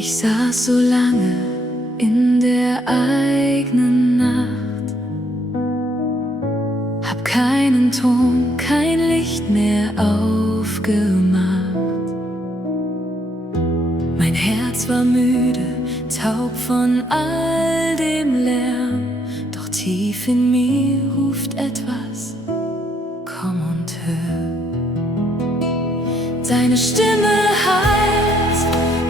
Ich saß so lange in der eigenen Nacht, hab keinen Ton, kein Licht mehr aufgemacht. Mein Herz war müde, taub von all dem Lärm, doch tief in mir ruft etwas: Komm und hör. Deine Stimme heilt,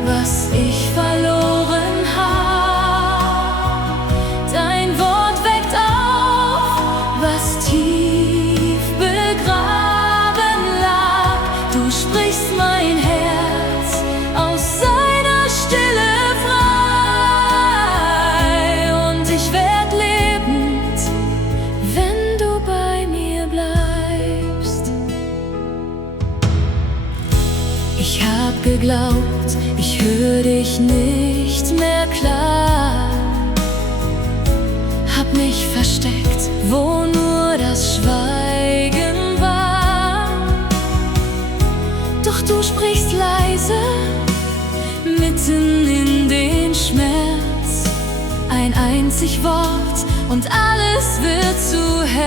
was ich verloren hab. Dein Wort weckt auf, was tief begraben lag. Du sprichst mein Herz aus seiner Stille frei, und ich werd lebend, wenn du bei mir bleibst. Ich hab geglaubt, ich hör dich nicht mehr klar, hab mich versteckt, wo nur das Schweigen war. Doch du sprichst leise, mitten in den Schmerz, ein einzig Wort und alles wird zu Herz.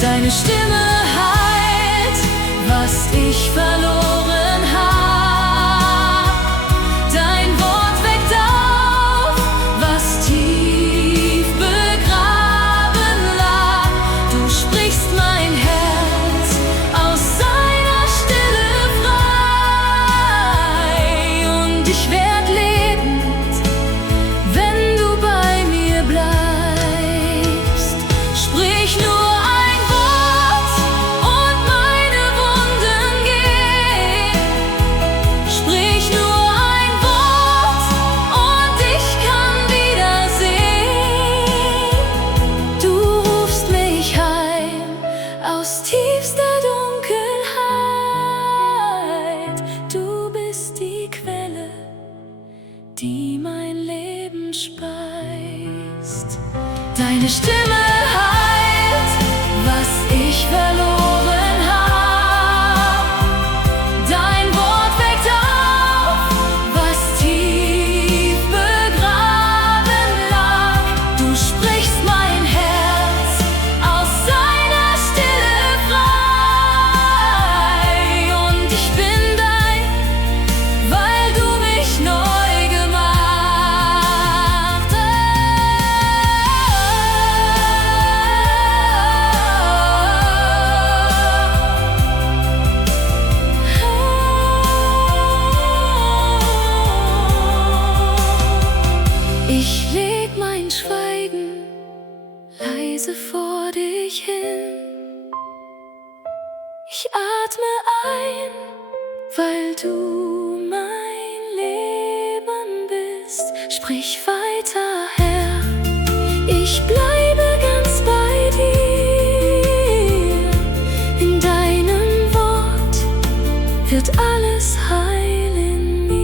Deine Stimme heilt, was ich verloren hab. Dein Wort weckt auf, was tief begraben lag. Du sprichst mein Herz aus seiner Stille frei, und ich werd lebend, wenn du bei mir bleibst. Sprich nur ein Wort und meine Wunden gehen. Sprich nur ein Wort und ich kann wieder sehen. Du rufst mich heim aus tiefster Dunkelheit. Du bist die Quelle, die mein Leben speist. Deine Stimme heilt, was ich verloren hab. Dein Wort weckt auf, was tief begraben lag. Du sprichst mein Herz aus seiner Stille frei, und ich bin dein, weil du mich neu gemacht hast. Ich leg mein Schweigen leise vor dich hin. Ich atme ein, weil du mein Leben bist. Sprich weiter, Herr, ich bleibe ganz bei dir. In deinem Wort wird alles heil in mir.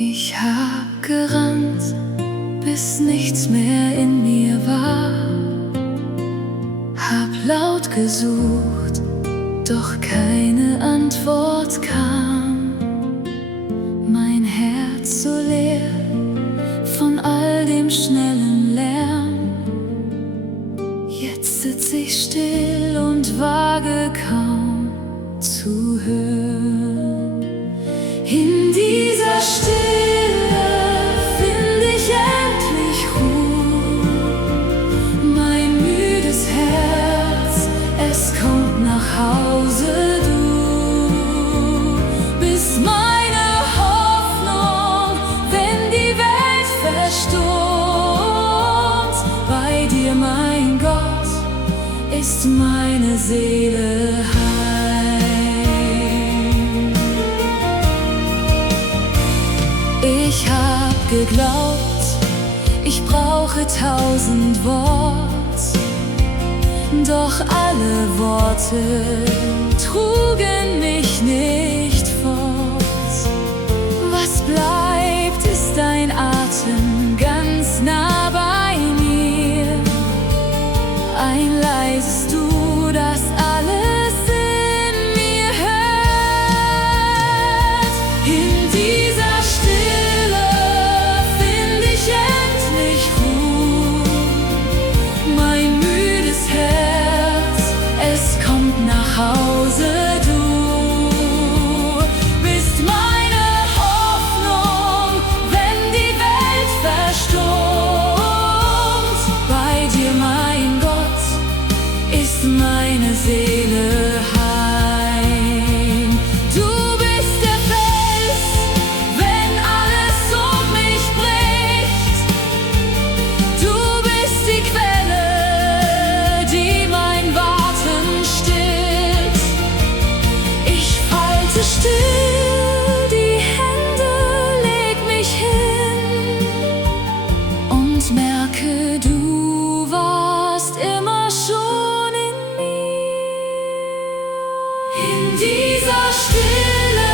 Ich hab gerannt, bis nichts mehr in mir war. Hab laut gesucht, doch keine Antwort kam. Mein Herz so leer von all dem schnellen Lärm. Jetzt sitz ich still und wage kaum zu hören. In dieser Stille find ich endlich Ruhe. Mein müdes Herz, es kommt nach Hause. Du bist meine Hoffnung, wenn die Welt verstummt. ist meine Seele heim. Ich hab geglaubt, ich brauche 1000 Wort, doch alle Worte trugen mich nicht fort. Was bleibt, ist dein Atem ganz nah bei mir, ein leises Du, das alles in mir hört. In dieser Stille find ich endlich Ruhe, mein müdes Herz, es kommt nach Hause. Du bist meine Hoffnung, wenn die Welt verstummt. Bei dir, mein Gott, ist meine Seele heim. Du bist der Fels, wenn alles um mich bricht. Du bist die Quelle, die mein Warten stillt. Ich falte still die Hände, leg mich hin und merke, du warst immer schon in mir. In dieser Stille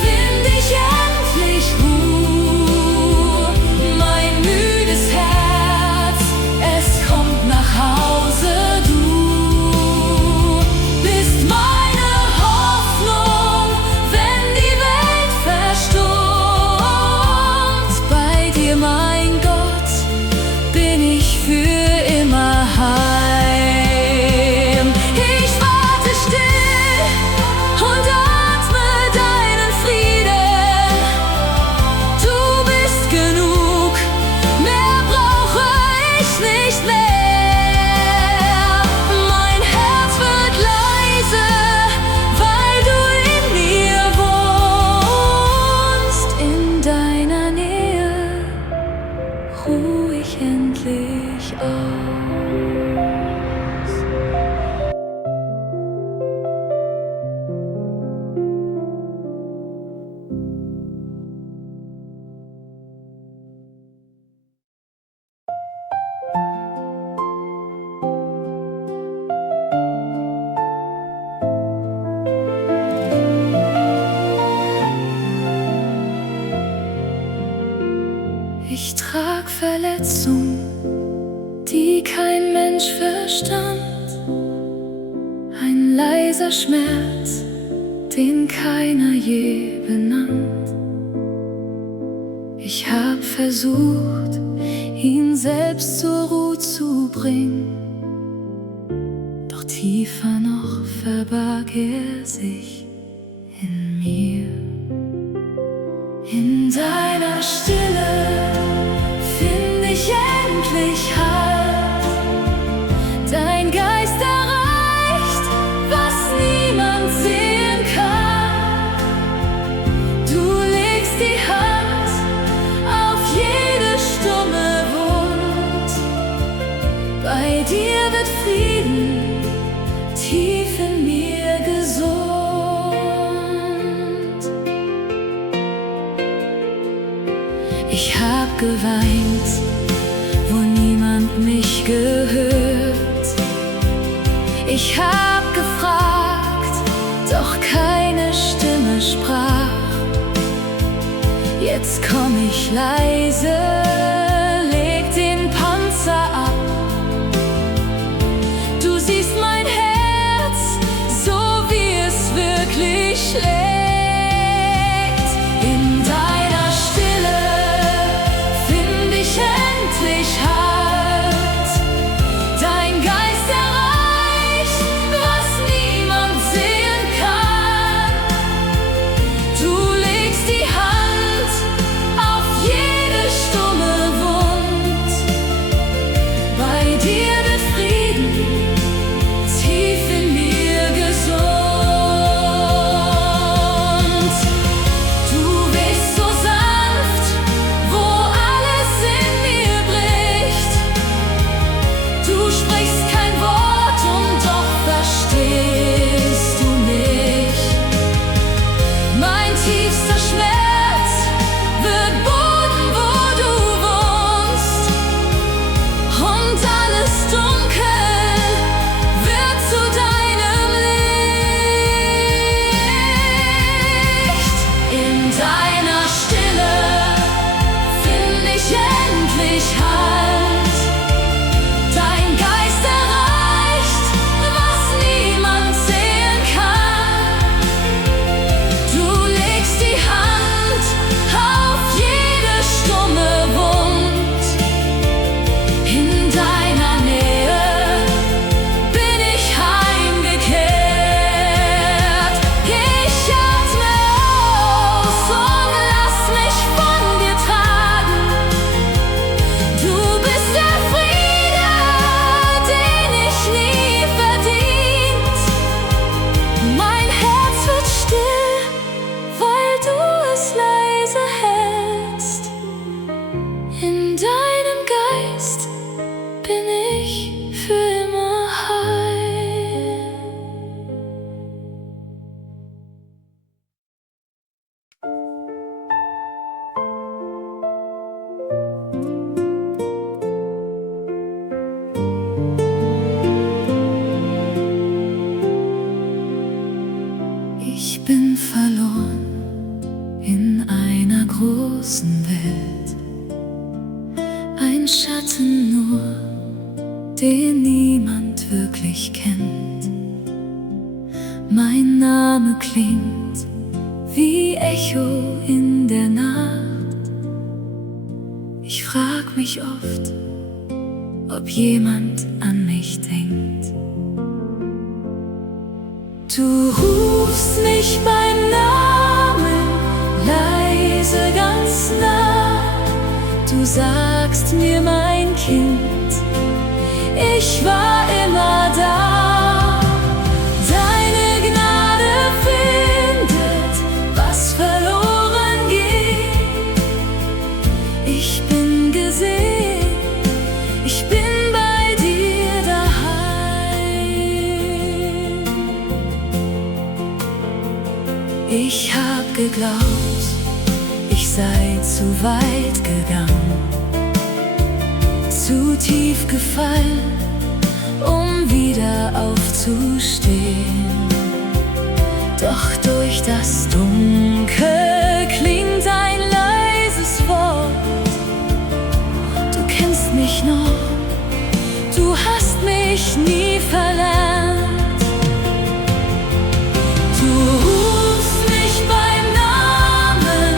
find ich endlich Ruhe, mein müdes Herz, es kommt nach Hause. Du bist meine Hoffnung, wenn die Welt verstummt. Bei dir, mein Gott, bin ich für immer heim. Ich warte still und atme deinen Frieden. Du bist genug, mehr brauche ich nicht mehr. Mein Herz wird leise, weil du in mir wohnst. In deiner Nähe ruh ich endlich aus. Ich trag Verletzungen, die kein Mensch verstand, ein leiser Schmerz, den keiner je benannt. Ich hab versucht, ihn selbst zur Ruhe zu bringen, doch tiefer noch verbarg er sich in mir. In deiner Stille find ich endlich Halt. Dein Geist erreicht, was niemand sehen kann. Du legst die Hand auf jede stumme Wund. Bei dir wird Frieden tief in mir gesund. Ich hab geweint, wo niemand mich gehört. Ich hab gefragt, doch keine Stimme sprach. Jetzt komm ich leise, leg den Panzer ab. Du siehst mein Herz, so wie es wirklich schlägt. In deiner Stille find ich endlich Halt. Dein Geist erreicht, was niemand sehen kann. Du legst die Hand auf jede stumme Menschen nur, den niemand wirklich kennt. Mein Name klingt wie Echo in der Nacht. Ich frag mich oft, ob jemand an mich denkt. Du rufst mich beim Namen, leise ganz nah. Du sagst mir, mein Kind, ich war immer da. Deine Gnade findet, was verloren geht. Ich bin gesehen, ich bin bei dir daheim. Ich hab geglaubt, ich sei zu weit gegangen, zu tief gefallen, um wieder aufzustehen. Doch durch das Dunkel klingt ein leises Wort. Du kennst mich noch, du hast mich nie verlernt. Du rufst mich beim Namen,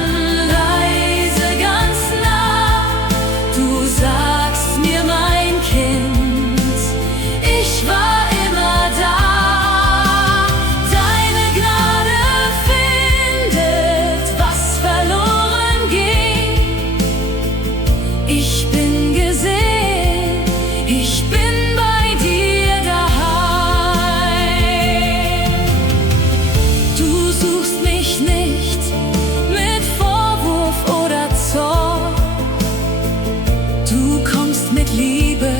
leise ganz nah. Du sagst mir, mein Kind, ich war immer da. Deine Gnade findet, was verloren ging. Ich bin gesehen, ich bin bei dir daheim. Du suchst mich nicht mit Vorwurf oder Zorn. Du kommst mit Liebe,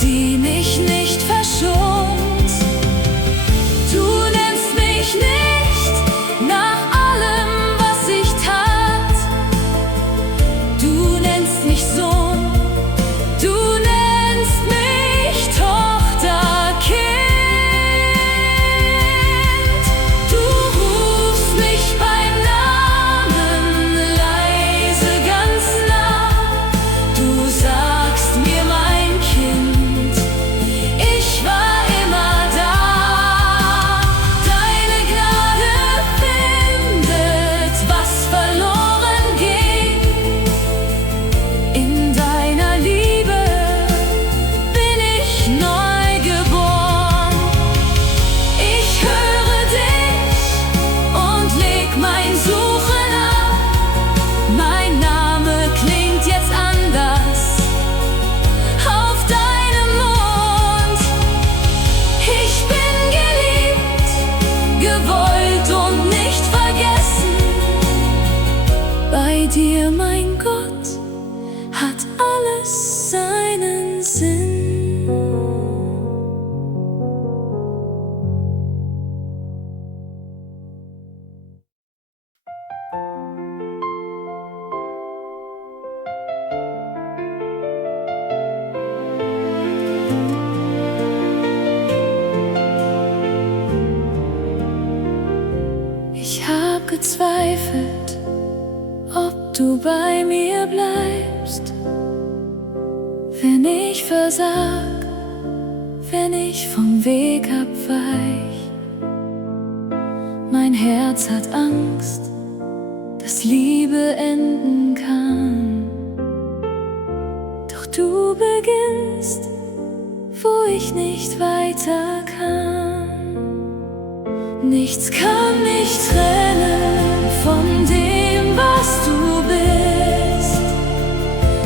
die mich nicht verschont. Du nennst mich nicht nach allem, was ich tat. Du nennst mich Sohn, du nennst mich Tochter, Kind. Du rufst mich beim Namen, leise ganz nah. Du sagst mir, mein Kind, ich war immer da. Deine Gnade findet, was verloren ging. In deiner Liebe bin ich neu geboren. Ich höre dich und leg mein Suchen ab. Mein Name klingt jetzt anders auf deinem Mund. Ich bin geliebt, gewollt und nicht vergessen. Bei dir, mein Gott, hat alles seinen Sinn. Ich hab gezweifelt, ob du bei mir bleibst. Wenn ich versag, wenn ich vom Weg abweich. Mein Herz hat Angst, dass Liebe enden kann. Doch du beginnst, wo ich nicht weiter kann. Nichts kann mich trennen von dem, was du bist.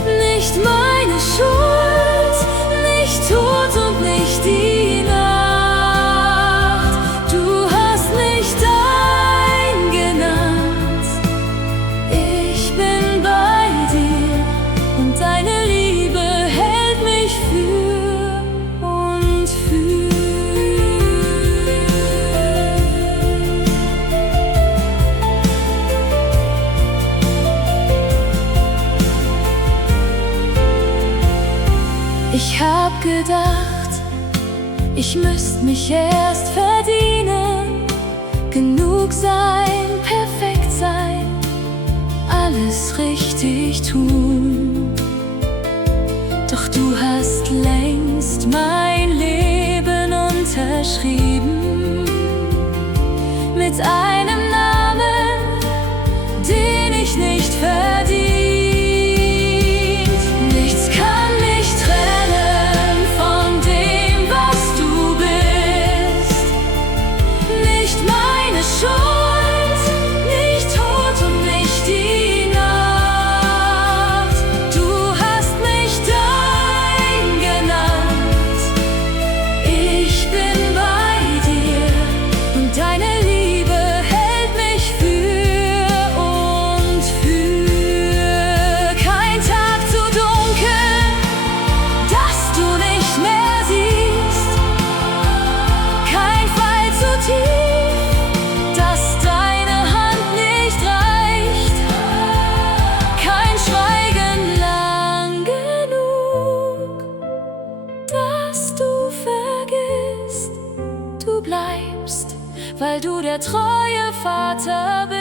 Nicht meine Schuld, nicht Tod und nicht die Nacht. Du hast mich dein genannt. Ich bin bei dir und deine Liebe hält mich für und für. Ich hab gedacht, ich müsst mich erst verdienen, genug sein, perfekt sein, alles richtig tun. Doch du hast längst mein Leben unterschrieben mit einem Namen, den ich nicht verdient. Nichts kann mich trennen von dem, was du bist. Nicht meine Schuld, nicht Tod und nicht die Nacht. Du hast mich dein genannt. Ich bin bei dir und deine Liebe hält mich für und für. Kein Tag zu dunkel, dass du nicht mehr siehst. Kein Fall zu tief, dass deine Hand nicht reicht. Kein Schweigen lang genug, dass du vergisst. Du bleibst, weil du der treue Vater bist.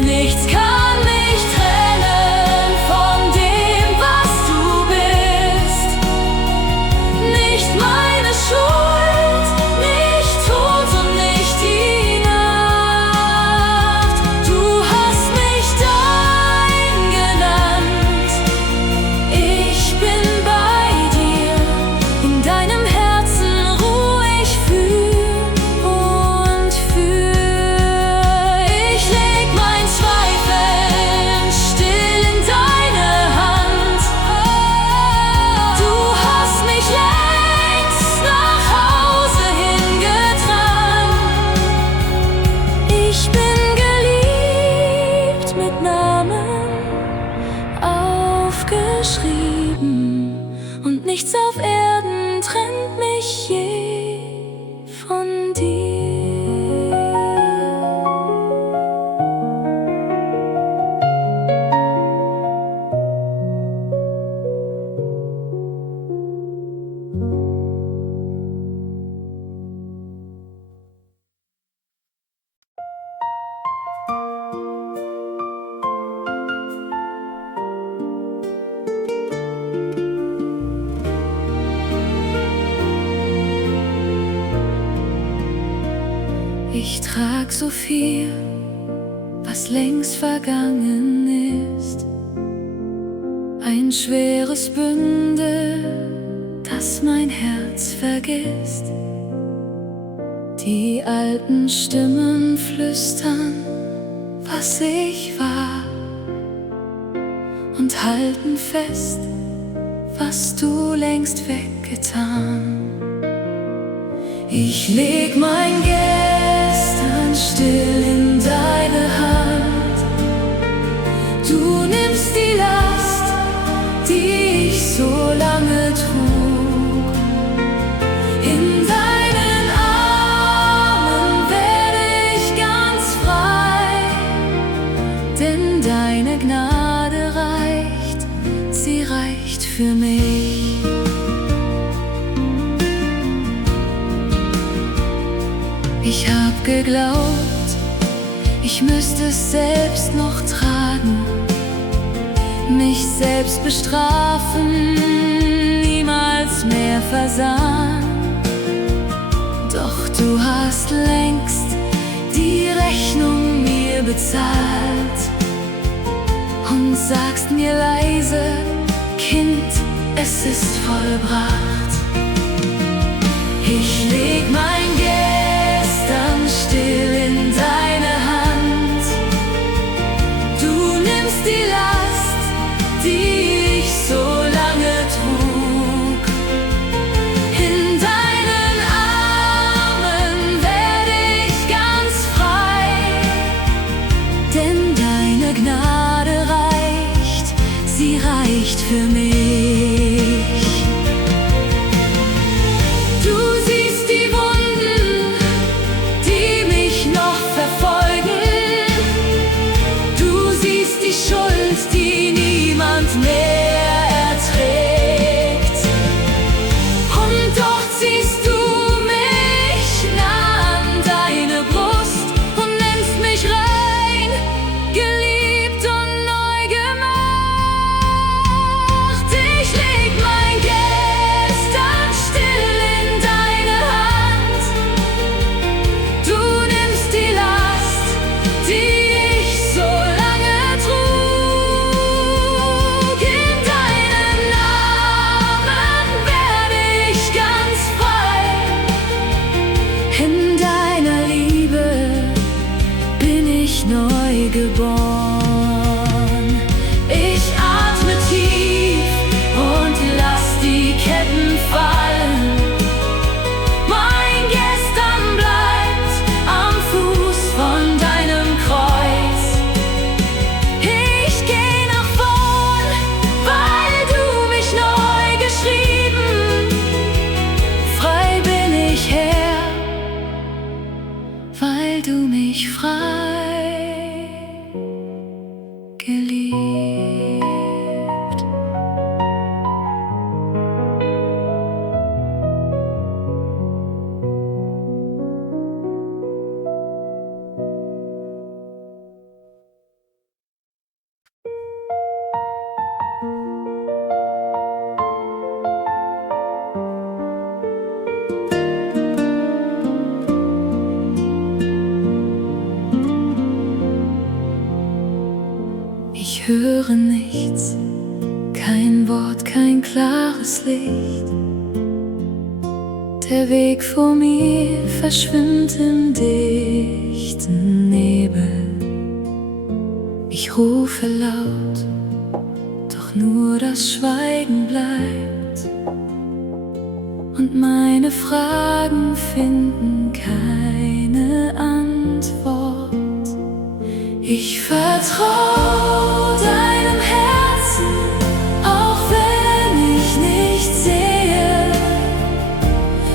Nichts kann mich trennen von dem, was du bist. Nicht meine Schuld, nicht Tod und nicht die Nacht. Du hast mich dein genannt. Ich bin bei dir, in deinem Herzen ruh ich für und für. Ich leg mein Zweifeln still in deine Hand. Du hast mich längst nach Hause hingetragen. Ich bin geliebt mit Namen aufgeschrieben, und nichts auf Erden trennt mich je von dir. Ich trag so viel, was längst vergangen ist. Ein schweres Bündel, das mein Herz vergisst. Die alten Stimmen flüstern, was ich war, und halten fest, was du längst weggetan. Ich leg mein Gestern still in deine Hand. Du nimmst die Last, die ich so lange trug. In deinen Armen werde ich ganz frei, denn deine Gnade reicht, sie reicht für mich. Ich hab geglaubt, ich müsste es selbst noch tragen, mich selbst bestrafen, niemals mehr versagen. Doch du hast längst die Rechnung mir bezahlt und sagst mir leise: Kind, es ist vollbracht. Ich leg mein Gestern still in deine Hand. Du nimmst die Last, die ich so lange trug. In deinen Armen werde ich ganz frei, denn deine Gnade reicht, sie reicht für mich. Wort, kein klares Licht. Der Weg vor mir verschwimmt im dichten Nebel. Ich rufe laut, doch nur das Schweigen bleibt. Und meine Fragen finden keine Antwort. Ich vertraue deinem Herzen, auch wenn ich nicht sehe.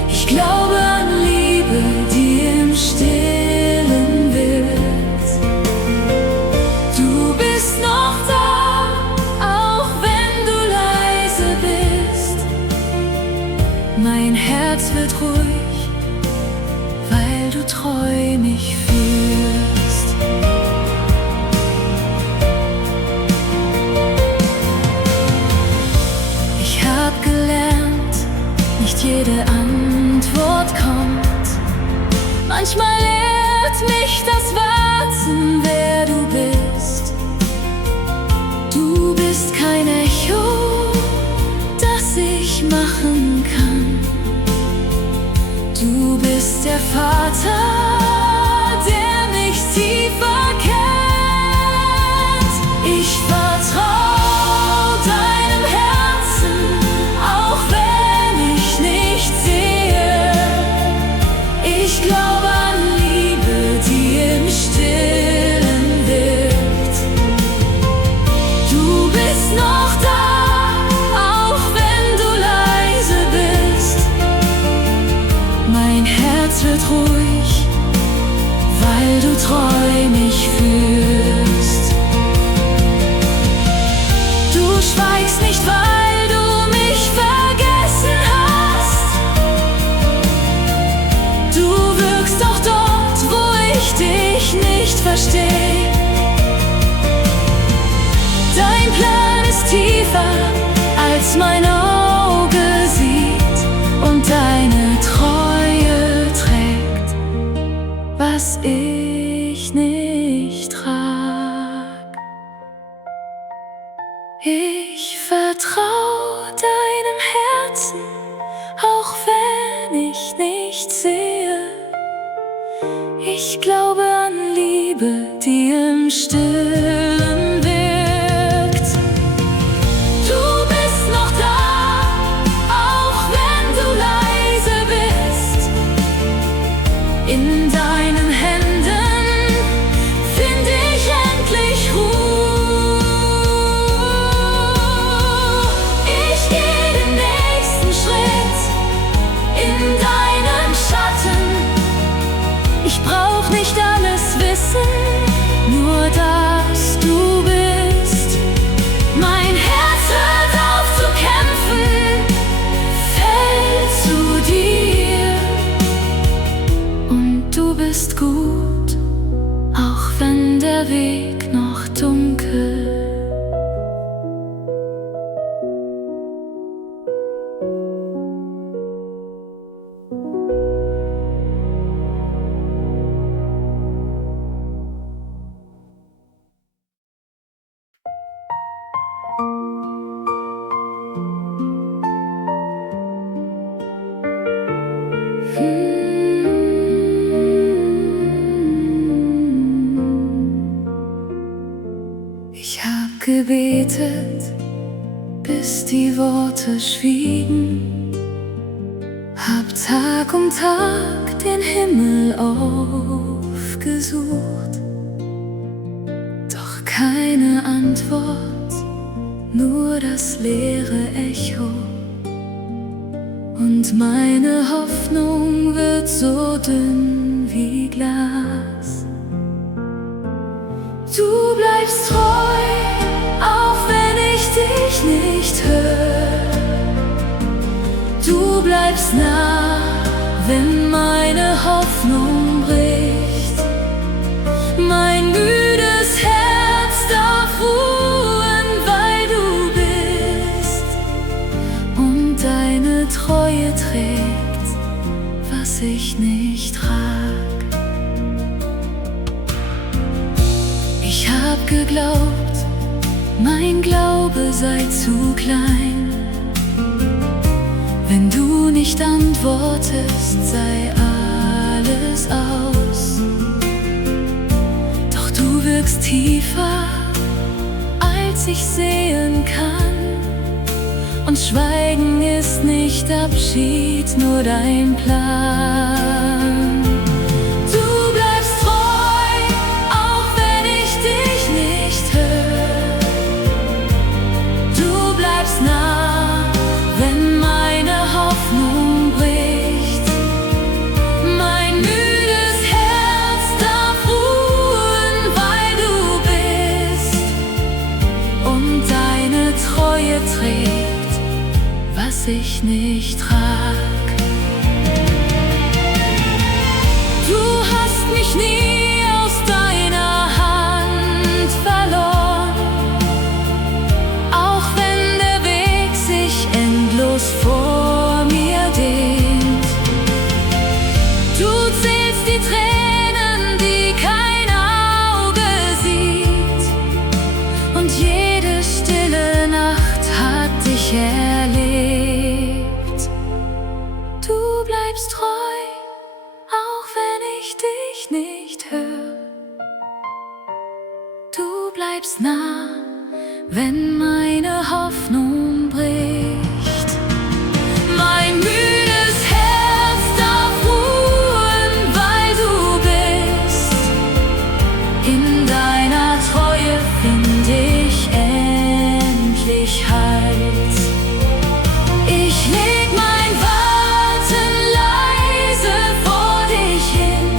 Ich glaube an Liebe, die im Stillen wirkt. Du bist noch da, auch wenn du leise bist. Mein Herz wird ruhig, weil du treu mich führst. Ich hab gelernt, nicht jede Antwort kommt. Manchmal lehrt mich das Warten, wer du bist. Du bist kein Echo, das ich machen kann. Du bist der Vater, der mich tiefer kennt. Ich vertraue deinem Herzen, auch wenn ich nicht sehe. Ich glaube an Liebe, die im Stillen wirkt. Du bist noch da, auch wenn du leise bist. Mein Herz wird ruhig, weil du treu mich führst. Du schweigst nicht, weil du mich vergessen hast. Du wirkst auch dort, wo ich dich nicht verstehe. Dein Plan ist tiefer, als mein Auge sieht, und deine Treue trägt, was ich nicht trag. Ich vertraue deinem Herzen, auch wenn ich nicht sehe. Ich glaube an Liebe, die im Stillen wirkt. Du bist noch da, auch wenn du leise bist. In deinen Händen finde ich endlich Ruhe. Ich gehe den nächsten Schritt in deinen Schatten. Ich brauch nicht alles wissen, nur dass du bist. Mein Herz hört auf zu kämpfen, fällt zu dir. Und du bist gut, auch wenn der Weg noch dunkel. Ich hab gebetet, bis die Worte schwiegen, hab Tag um Tag den Himmel aufgesucht, doch keine Antwort, nur das leere Echo. Und meine Hoffnung wird so dünn wie Glas. Du bleibst treu, auch wenn ich dich nicht höre. Du bleibst nah, wenn meine Hoffnung bricht. Mein müdes Herz darf ruhen, weil du bist. Und deine Treue trägt, was ich nicht trag. Ich hab geglaubt, Mein Glaube sei zu klein. Wenn du nicht antwortest, sei alles aus. Doch du wirkst tiefer, als ich sehen kann. Und Schweigen ist nicht Abschied, nur dein Plan. Du bleibst treu, auch wenn ich dich nicht höre. Du bleibst nah, wenn meine Hoffnung bricht. Mein müdes Herz darf ruhen, weil du bist. Und deine Treue trägt, was ich nicht trag. Du hast mich nie aus deiner Hand verloren, auch wenn der Weg sich endlos vor mir dehnt. Du zählst die Tränen, die kein Auge sieht, und jede stille Nacht hat dich erlebt. Du bleibst treu, auch wenn ich dich nicht höre. Du bleibst nah, wenn meine Hoffnung bricht. Mein müdes Herz darf ruhen, weil du bist. In deiner Treue find ich endlich Halt. Ich leg mein Warten leise vor dich hin.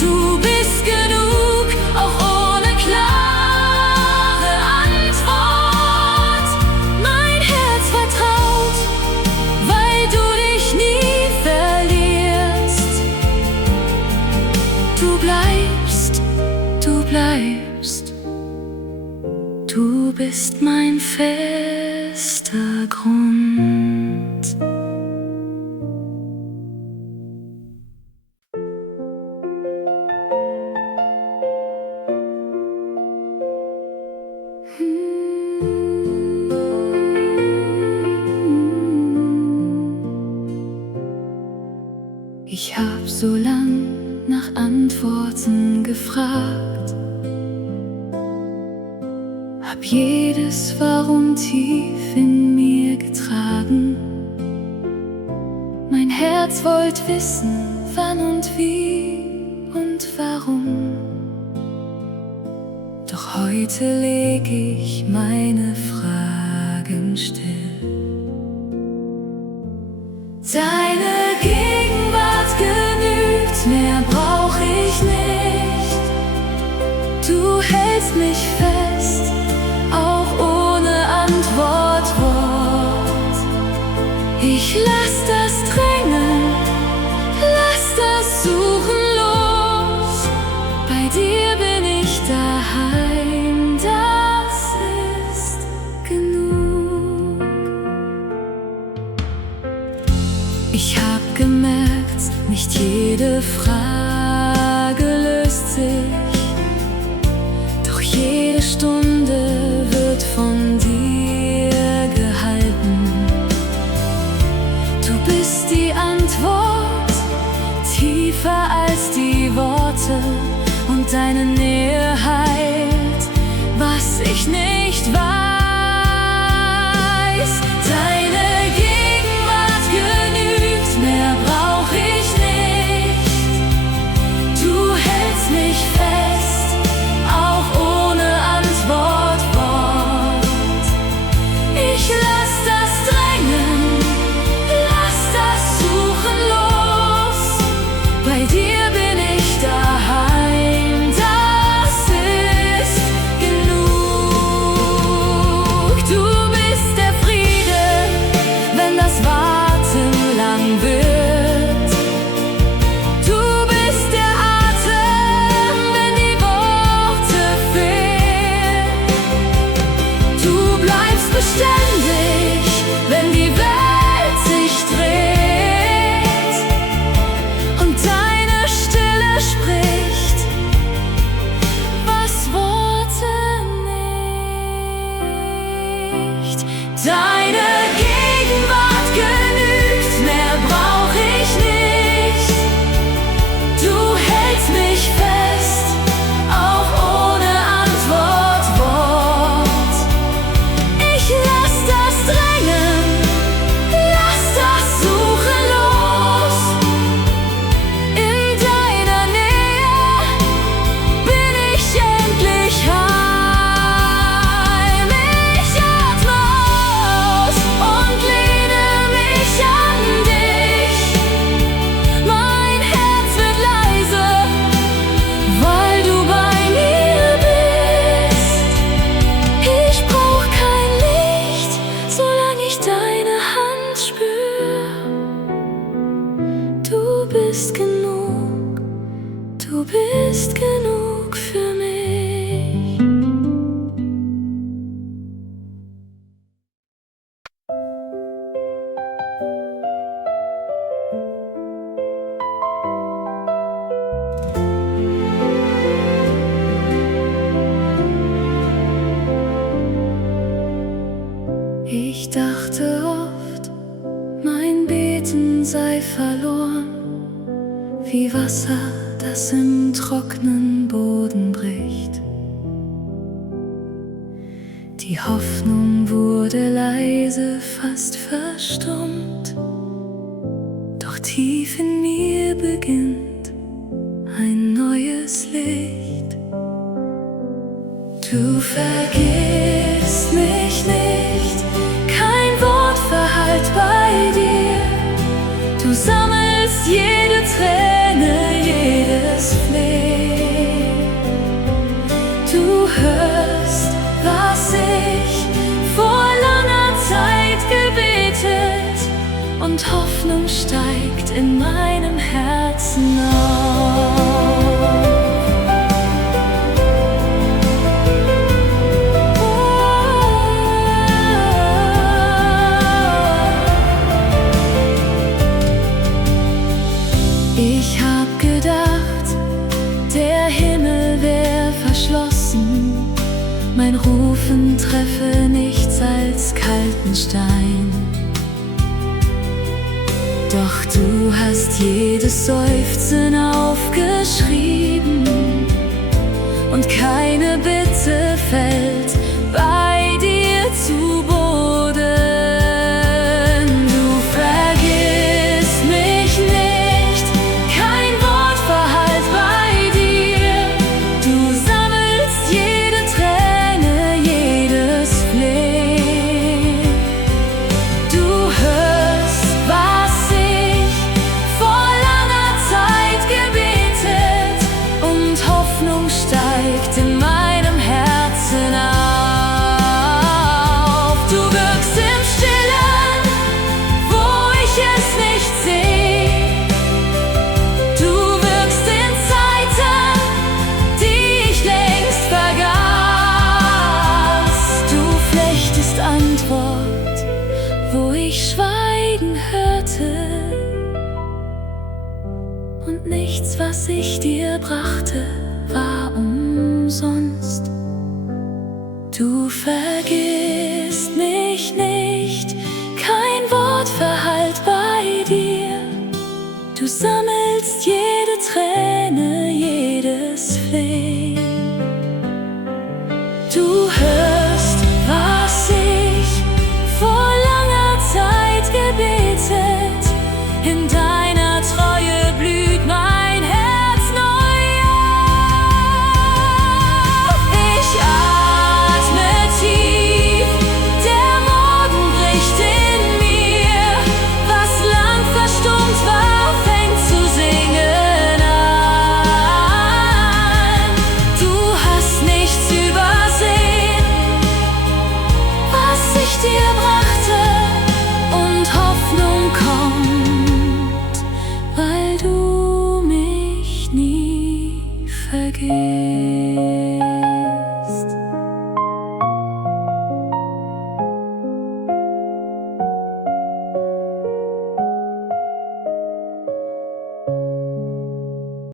Du bist genug, auch ohne klare Antwort. Mein Herz vertraut, weil du dich nie verlierst. Du bleibst, du bleibst. Du bist mein fester Grund. Ich hab so lang nach Antworten gefragt, hab jedes Warum tief in mir getragen. Mein Herz wollt wissen, wann und wie und warum. Doch heute leg ich meine Fragen still. Deine Gegenwart genügt, mehr brauch ich nicht. Du hältst mich fest, auch ohne Antwortwort. Ich lass das Drängen, lass das Suchen los. Bei dir bin ich daheim, das ist genug. Ich hab gemerkt, nicht jede Frage löst sich, doch jede Stunde wird von dir gehalten. Du bist die Antwort, tiefer als die Worte, und deine Nähe heilt, was ich nicht weiß. Deine Gegenwart genügt, mehr brauch ich nicht. Du hältst mich fest, auch ohne Antwortwort. Ich lass das Drängen, lass das Suchen los. Bei dir bin ich daheim, das Deine Gegenwart genügt, mehr brauch ich nicht. Du hältst mich fest, auch ohne Antwortwort. Ich lass das Drängen, lass das Suchen los. In deiner Nähe bin ich endlich heim. Ich atme aus und lehne mich an dich. Mein Herz wird leise, weil du bei mir bist. Ich brauch kein Licht, solange ich deine Hand spür. Du bist genug für mich. Ich dachte oft, mein Beten sei verloren, wie Wasser, das im trockenen Boden bricht. Die Hoffnung wurde leise, fast verstummt. Doch tief in mir beginnt ein neues Licht. Du vergisst mich nicht, kein Wort verhallt bei dir. Du sammelst jede Träne, jedes Fleh. Du hörst, was ich vor langer Zeit gebetet, und Hoffnung steigt in meinem Herzen auf. Ich hab gedacht, der Himmel wär verschlossen, mein Rufen treffe nichts als kalten Stein. Doch du hast jedes Seufzen aufgeschrieben, und keine Bitte fällt bei dir zu Boden. Du vergisst mich nicht, kein Wort verhallt bei dir. Du sammelst jede Träne, jedes Fleh. Du hörst, was ich vor langer Zeit gebetet, und Hoffnung steigt in meinem Herzen auf. Du wirkst im Stillen, wo ich es nicht seh. Du wirkst in Zeiten, die ich längst vergaß. Du flechtest Antwort, wo ich Schweigen hörte, und nichts, was ich dir brachte, war umsonst. Du vergisst mich nicht, kein Wort verhallt bei dir. Du sammelst jede Träne, jedes Fleh. Du hörst, was ich vor langer Zeit gebetet, in deiner Treue blüht mein Herz neu auf. Ich atme tief, der Morgen bricht in mir. Was lang verstummt war, fängt zu singen an. Du hast nichts übersehen, was ich dir brauche.